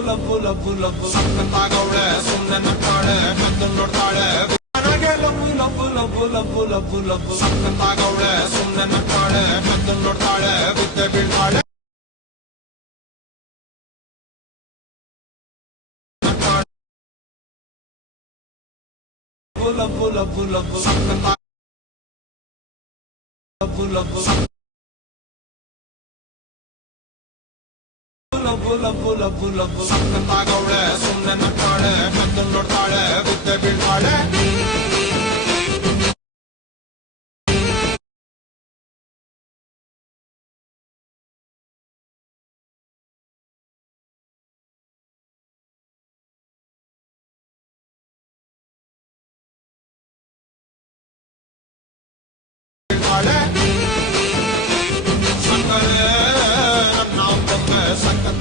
ಲಬ್ಬು ಲಬ್ಬು ಲಬ್ಬು ಸಕ್ಕತ್ತಾಗವಳೆ ಸುಮ್ಮನೆ ನಗ್ತಾಳೆ ಕದ್ದು ನೋಡ್ತಾಳೆ ನನಗೆ ಲಬ್ಬು ಲಬ್ಬು ಲಬ್ಬು ಲಬ್ಬು ಲಬ್ಬು ಲಬ್ಬು ಸಕ್ಕತ್ತಾಗವಳೆ ಸುಮ್ಮನೆ ನಗ್ತಾಳೆ ಕದ್ದು ನೋಡ್ತಾಳೆ ಬಿದ್ದೆ ಬೀಳ್ತಾಳೆ ಲಬ್ಬು ಲಬ್ಬು ಲಬ್ಬು ಸಕ್ಕತ್ತಾಗ ಲಬ್ಬು ಲಬ್ಬು ಲಬ್ಬು ಲಬ್ಬು ಲಬ್ಬು ಲಬ್ಬು ಸಕ್ಕತ್ತಾಗವಳೆ ಸುಮ್ಮನೆ ನಗ್ತಾಳೆ ಕದ್ದು ನೋಡ್ತಾಳೆ